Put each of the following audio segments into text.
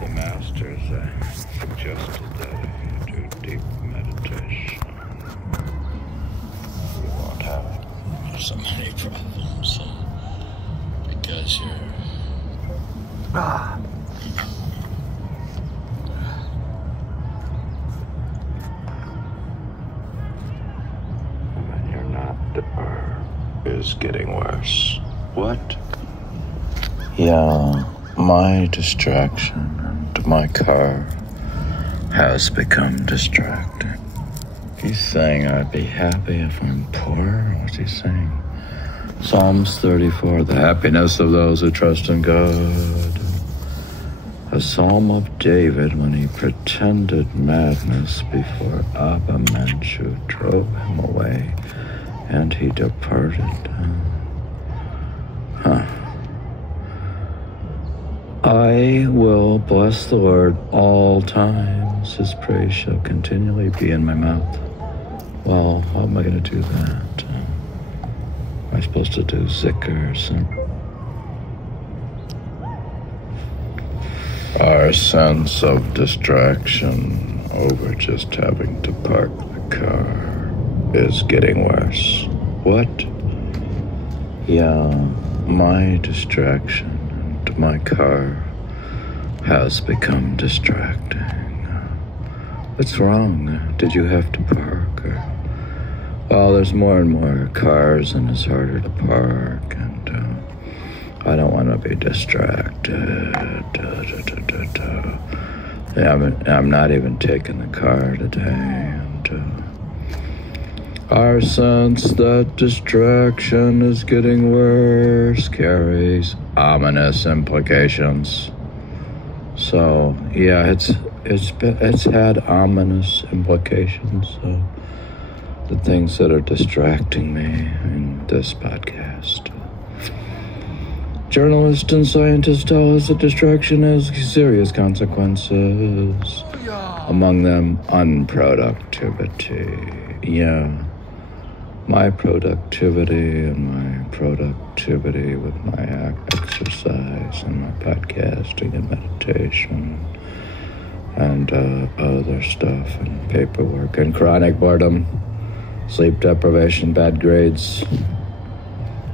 the masters suggested that you do deep meditation. You won't have so many problems because you're... When you're not, is getting worse. What? Yeah, my distraction and my car has become distracting. He's saying I'd be happy if I'm poor. What's he saying? Psalms 34, the happiness of those who trust in God. A psalm of David when he pretended madness before Abba Menchu drove him away and he departed. I will bless the Lord all times. His praise shall continually be in my mouth. Well, how am I going to do that? Am I supposed to do zikr or something? Our sense of distraction over just having to park the car is getting worse. What? Yeah, my distraction and my car has become distracting. What's wrong? Did you have to park? Well, there's more and more cars and it's harder to park, and I don't want to be distracted. I'm not even taking the car today, and our sense that distraction is getting worse carries ominous implications. So, yeah, it's had ominous implications. So, the things that are distracting me in this podcast. Journalists and scientists tell us that distraction has serious consequences. Among them, unproductivity. Yeah. My productivity and my productivity with my exercise and my podcasting and meditation and other stuff and paperwork and chronic boredom, sleep deprivation, bad grades.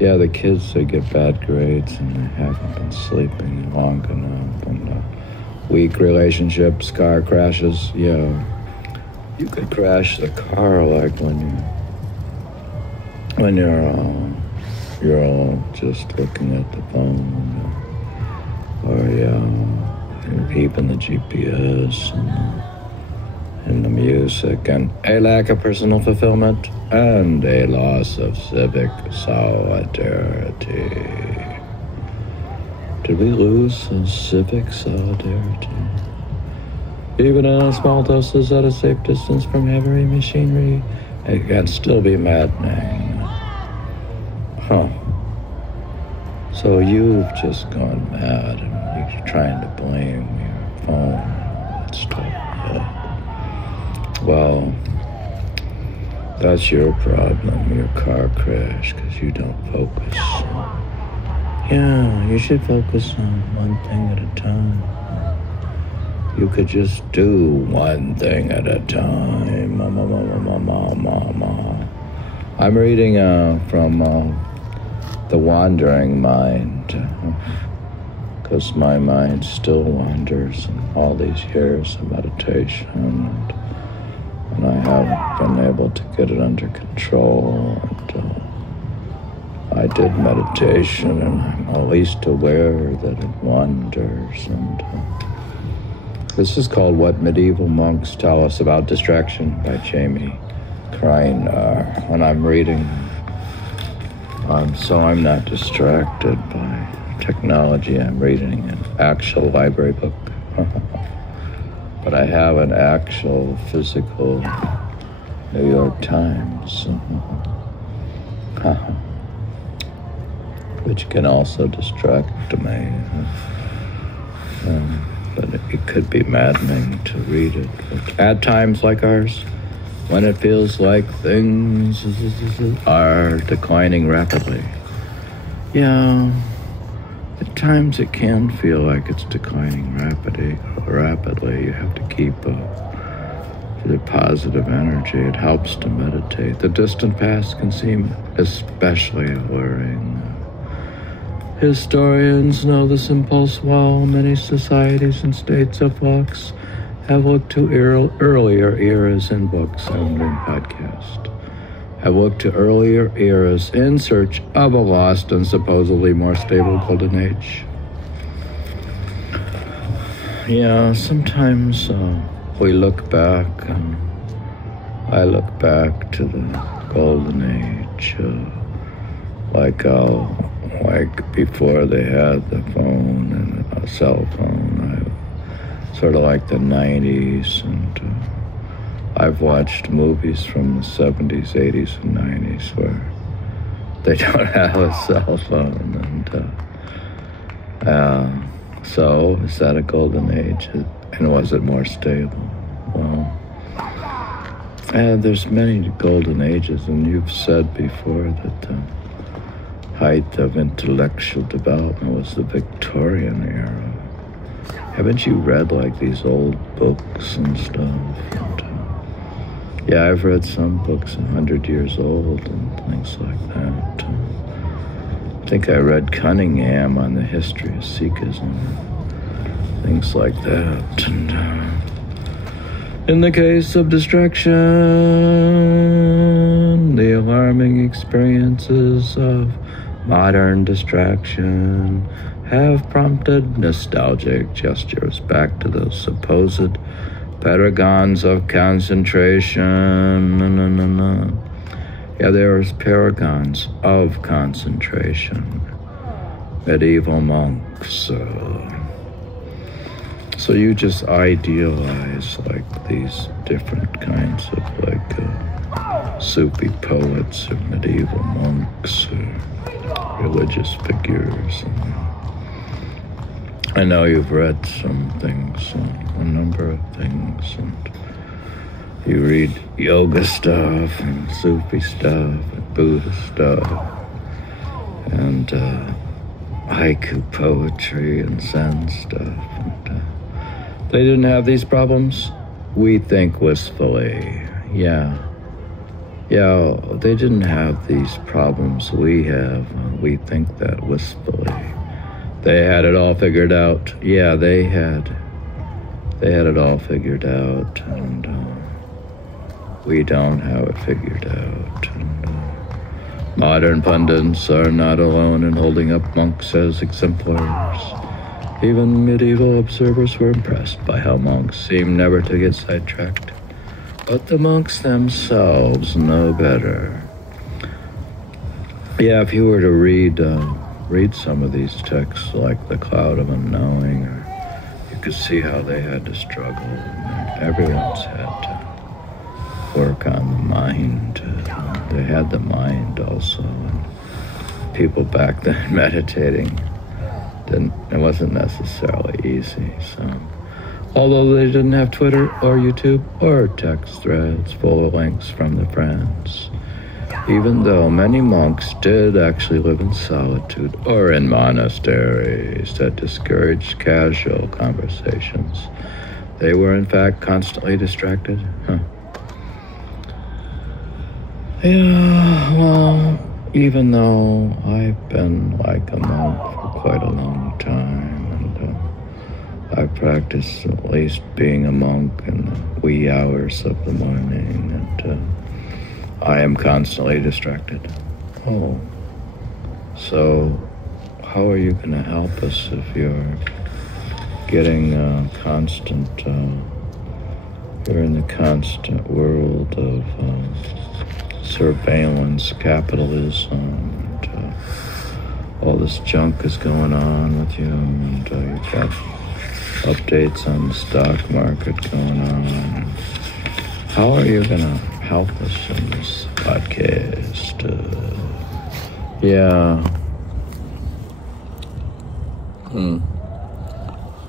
Yeah, the kids, they get bad grades and they haven't been sleeping long enough, and weak relationships, car crashes. Yeah, you could crash the car like when you're all just looking at the phone, or you're keeping the GPS and the music, and a lack of personal fulfillment and a loss of civic solidarity. Did we lose civic solidarity? Even in small doses at a safe distance from heavy machinery, it can still be maddening. So you've just gone mad and you're trying to blame your phone and stuff. Well, that's your problem, your car crash, because you don't focus. Yeah, you should focus on one thing at a time. You could just do one thing at a time. I'm reading from The Wandering Mind, because my mind still wanders in all these years of meditation, and I haven't been able to get it under control. And I did meditation, and I'm at least aware that it wanders. And this is called What Medieval Monks Tell Us About Distraction by Jamie Crane. When I'm reading, so I'm not distracted by technology. I'm reading an actual library book. But I have an actual physical New York Times, which can also distract me. But it could be maddening to read it. But at times like ours, when it feels like things are declining rapidly. Yeah, At times it can feel like it's declining rapidly. You have to keep the positive energy. It helps to meditate. The distant past can seem especially alluring. Historians know this impulse well. Many societies and states of flux have looked to earlier eras in books and in podcasts. Have looked to earlier eras in search of a lost and supposedly more stable golden age. Yeah, sometimes we look back, and I look back to the golden age, like before they had the phone and a cell phone. Sort of like the 90s, and I've watched movies from the 70s, 80s, and 90s where they don't have a cell phone, and so is that a golden age, and was it more stable? Well, there's many golden ages, and you've said before that the height of intellectual development was the Victorian era. Haven't you read like these old books and stuff? And, yeah, I've read some books 100 years old and things like that. I think I read Cunningham on the history of Sikhism, things like that. And in the case of distraction, the alarming experiences of modern distraction have prompted nostalgic gestures back to those supposed paragons of concentration. Yeah, there's paragons of concentration, medieval monks. So you just idealize like these different kinds of like Sufi poets or medieval monks or religious figures. I know you've read some things, a number of things, and you read yoga stuff and Sufi stuff and Buddhist stuff and haiku poetry and Zen stuff. And, they didn't have these problems? We think wistfully. Yeah, they didn't have these problems we have. We think that wistfully. They had it all figured out. Yeah, they had it all figured out, and we don't have it figured out. And, modern pundits are not alone in holding up monks as exemplars. Even medieval observers were impressed by how monks seemed never to get sidetracked. But the monks themselves know better. Yeah, if you were to read some of these texts, like The Cloud of Unknowing, or you could see how they had to struggle. And everyone's had to work on the mind. They had the mind also. And people back then meditating, it wasn't necessarily easy. So, although they didn't have Twitter or YouTube or text threads full of links from their friends, even though many monks did actually live in solitude or in monasteries that discouraged casual conversations, they were in fact constantly distracted. Yeah, well, even though I've been like a monk for quite a long time, and I practice at least being a monk in the wee hours of the morning, and I am constantly distracted. Oh, so how are you going to help us if you're getting constant, you're in the constant world of surveillance capitalism, and all this junk is going on with you, and you've got updates on the stock market going on. How are you going to help us in this podcast?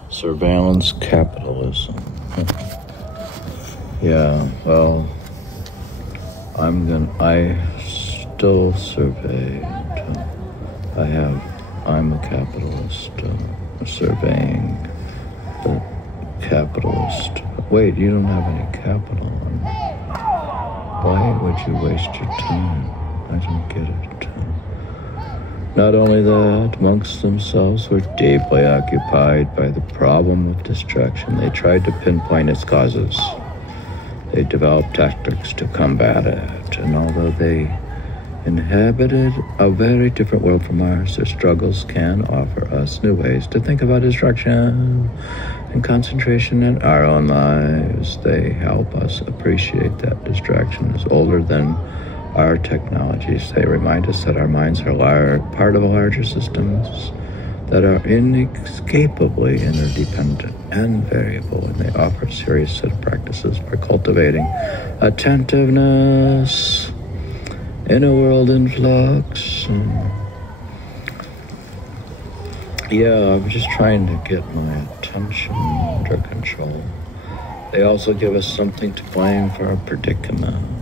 Surveillance capitalism. Yeah, well, I still survey. I have I'm a capitalist, surveying the capitalist. Wait, you don't have any capital. Why would you waste your time? I don't get it. Not only that, monks themselves were deeply occupied by the problem of distraction. They tried to pinpoint its causes. They developed tactics to combat it, and although they inhabited a very different world from ours, their struggles can offer us new ways to think about distraction and concentration in our own lives. They help us appreciate that distraction is older than our technologies. They remind us that our minds are part of a larger systems that are inescapably interdependent and variable, and they offer a serious set of practices for cultivating attentiveness in a world in flux. I'm just trying to get my attention under control. They also give us something to blame for our predicament.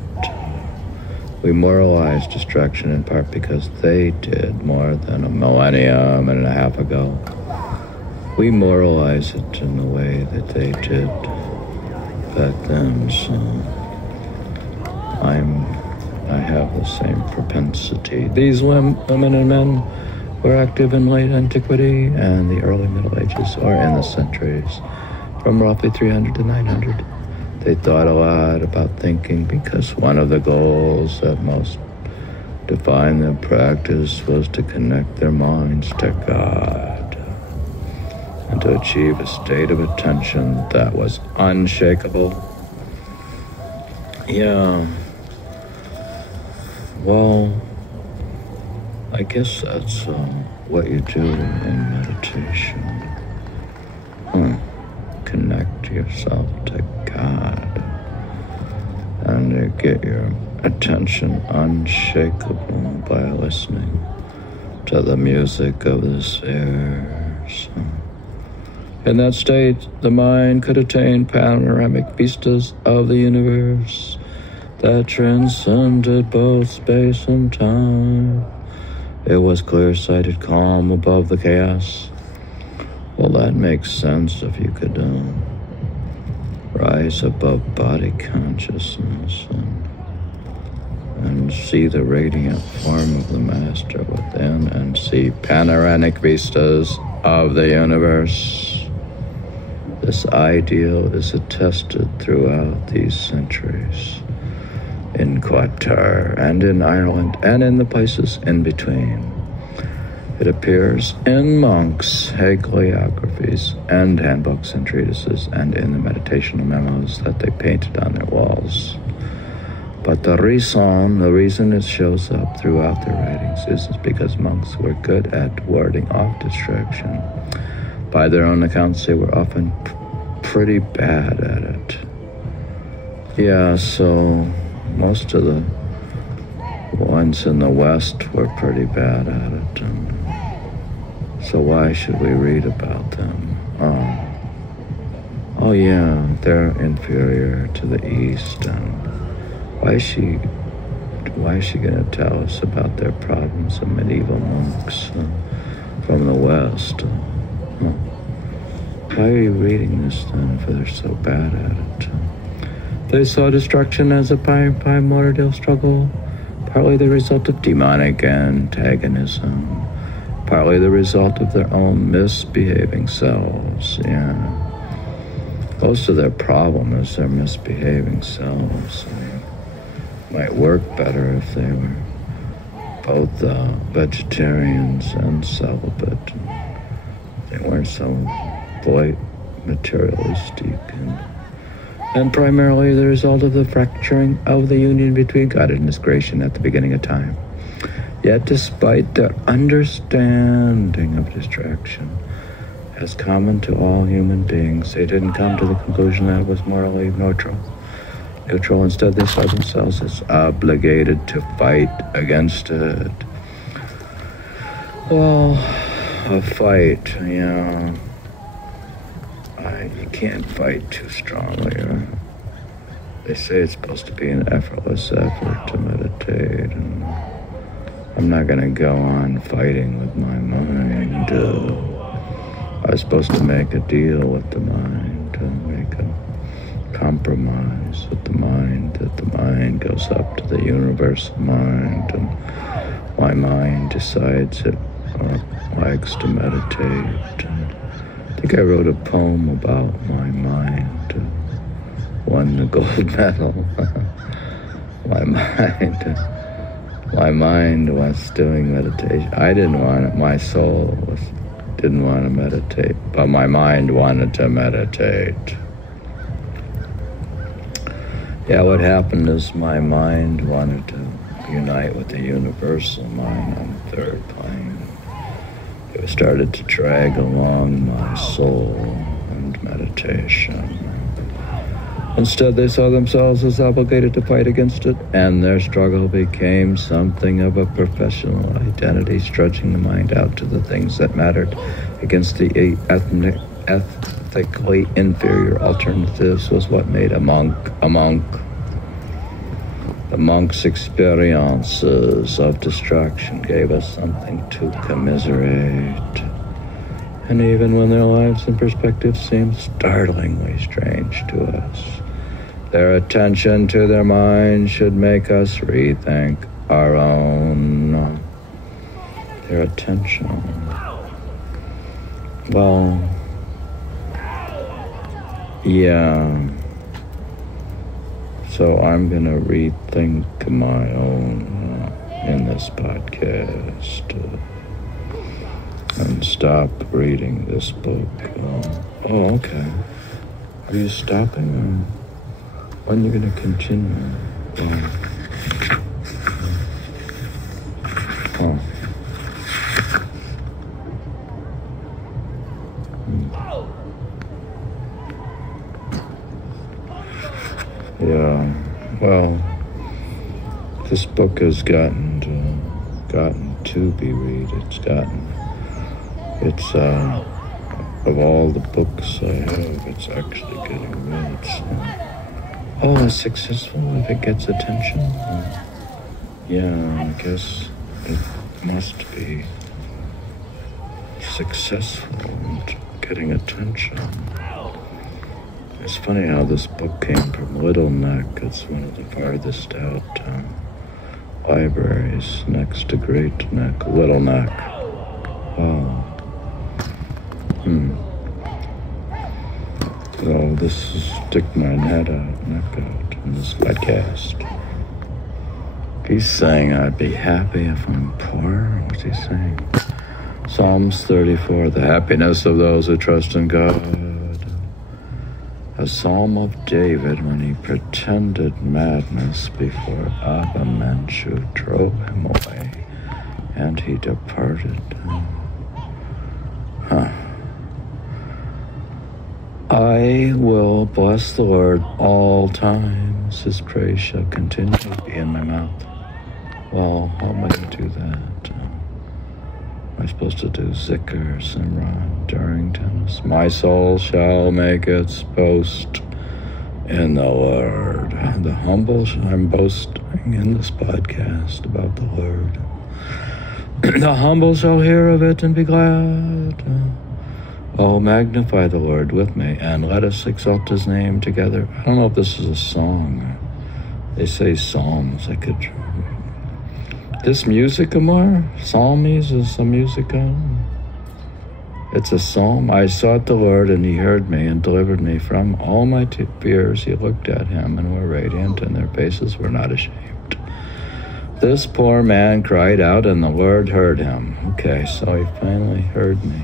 We moralize distraction in part because they did more than a millennium and a half ago. We moralize it in the way that they did back then, so I have the same propensity. These women and men were active in late antiquity and the early Middle Ages, or in the centuries from roughly 300 to 900. They thought a lot about thinking because one of the goals that most defined their practice was to connect their minds to God and to achieve a state of attention that was unshakable. Well, I guess that's what you do in meditation. Connect yourself to God and you get your attention unshakable by listening to the music of the spheres. In that state, the mind could attain panoramic vistas of the universe that transcended both space and time. It was clear-sighted calm above the chaos. Well, that makes sense if you could rise above body consciousness and see the radiant form of the Master within and see panoramic vistas of the universe. This ideal is attested throughout these centuries in Qatar and in Ireland and in the places in between. It appears in monks' hagiographies and handbooks and treatises and in the meditational memos that they painted on their walls. But the reason it shows up throughout their writings is because monks were good at warding off distraction. By their own accounts, they were often pretty bad at it. So most of the ones in the West were pretty bad at it, and so why should we read about them? They're inferior to the East, and why is she going to tell us about their problems of medieval monks from the West? Why are you reading this then if they're so bad at it? They saw destruction as a primordial struggle, partly the result of demonic antagonism, partly the result of their own misbehaving selves. Most of their problem is their misbehaving selves. They might work better if they were both vegetarians and celibate. They weren't so materialistic and primarily the result of the fracturing of the union between God and His creation at the beginning of time. Yet despite their understanding of distraction as common to all human beings, they didn't come to the conclusion that it was morally neutral. Instead, they saw themselves as obligated to fight against it. Well, a fight, you can't fight too strongly. They say it's supposed to be an effortless effort to meditate, and I'm not gonna go on fighting with my mind. I was supposed to make a deal with the mind, make a compromise with the mind, that the mind goes up to the universal mind, and my mind decides it likes to meditate. I think I wrote a poem about my mind, won the gold medal. My mind was doing meditation. I didn't want it. My soul didn't want to meditate, but my mind wanted to meditate. Yeah, what happened is my mind wanted to unite with the universal mind on the third plane. It started to drag along my soul and meditation. Instead, they saw themselves as obligated to fight against it, and their struggle became something of a professional identity, stretching the mind out to the things that mattered against the ethically inferior alternatives was what made a monk a monk. The monk's experiences of distraction gave us something to commiserate. And even when their lives and perspectives seemed startlingly strange to us, their attention to their mind should make us rethink our own. Their attention. Well, yeah. So I'm going to rethink my own in this podcast and stop reading this book. Oh, okay. Are you stopping? When are you going to continue? Yeah, well, this book has gotten to be read. It's of all the books I have, it's actually getting read. So. Oh, it's successful if it gets attention? Yeah, I guess it must be successful in getting attention. It's funny how this book came from Little Neck. It's one of the farthest out libraries next to Great Neck. Little Neck. Oh. So this is stick my neck out in this podcast. He's saying I'd be happy if I'm poor. What's he saying? Psalms 34, the happiness of those who trust in God. A psalm of David when he pretended madness before Abba-Menchu drove him away, and he departed. I will bless the Lord all times. His praise shall continually be in my mouth. Well, how am I going to do that? Am I supposed to do Zikr, Simran, during tennis? My soul shall make its boast in the Lord. The humble, I'm boasting in this podcast about the Lord. The humble shall hear of it and be glad. Oh, magnify the Lord with me, and let us exalt his name together. I don't know if this is a song. They say psalms. This music, Amar? Psalmies is a musica? It's a psalm. I sought the Lord, and he heard me and delivered me from all my fears. He looked at him and were radiant, and their faces were not ashamed. This poor man cried out, and the Lord heard him. Okay, so he finally heard me.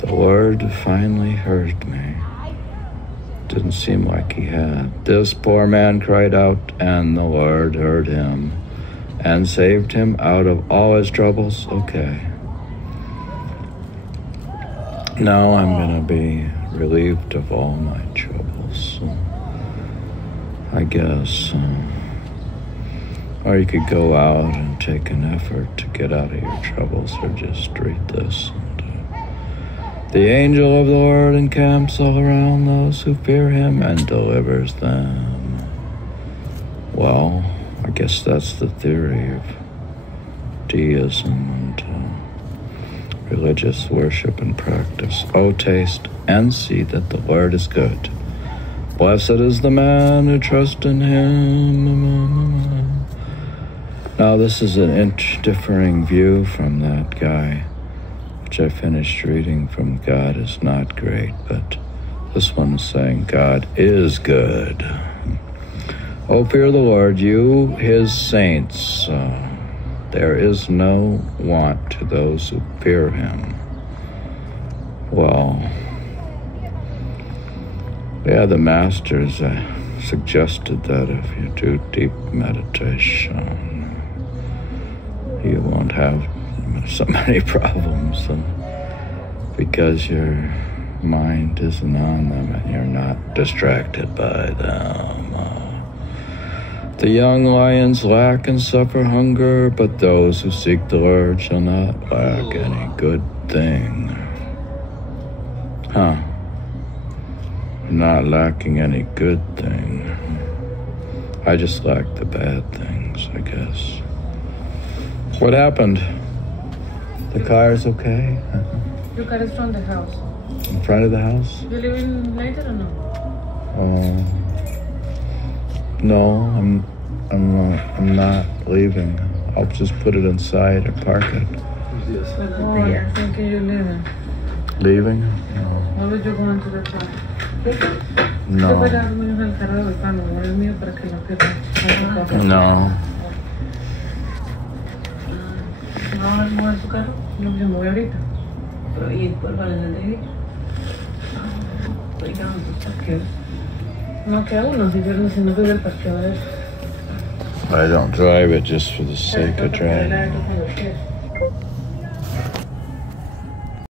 The Lord finally heard me. Didn't seem like he had. This poor man cried out, and the Lord heard him and saved him out of all his troubles. Okay. Now I'm going to be relieved of all my troubles. I guess. Or you could go out and take an effort to get out of your troubles, or just read this. The angel of the Lord encamps all around those who fear him and delivers them. Well, I guess that's the theory of deism and religious worship and practice. Oh, taste and see that the Lord is good. Blessed is the man who trusts in him. Now, this is an differing view from that guy, which I finished reading from God is not great, but this one is saying God is good. Oh, fear the Lord, you, his saints. There is no want to those who fear him. Well, yeah, the masters suggested that if you do deep meditation, you won't have so many problems because your mind isn't on them and you're not distracted by them. The young lions lack and suffer hunger, but those who seek the Lord shall not lack any good thing. I'm not lacking any good thing. I just lack the bad things, I guess. What happened? The car's okay? Your car is from the house. In front of the house? You leaving later or no? No, I'm not leaving. I'll just put it inside and park it. Oh, I think you're leaving. Leaving? No. Why would you go into the car? No. No. ¿No vas a mover tu carro? No se mueve ahorita. Pero ¿y después van a encender? No queda uno, si yo no sé, no tuve el parqueo de eso. I don't drive it just for the sake of driving.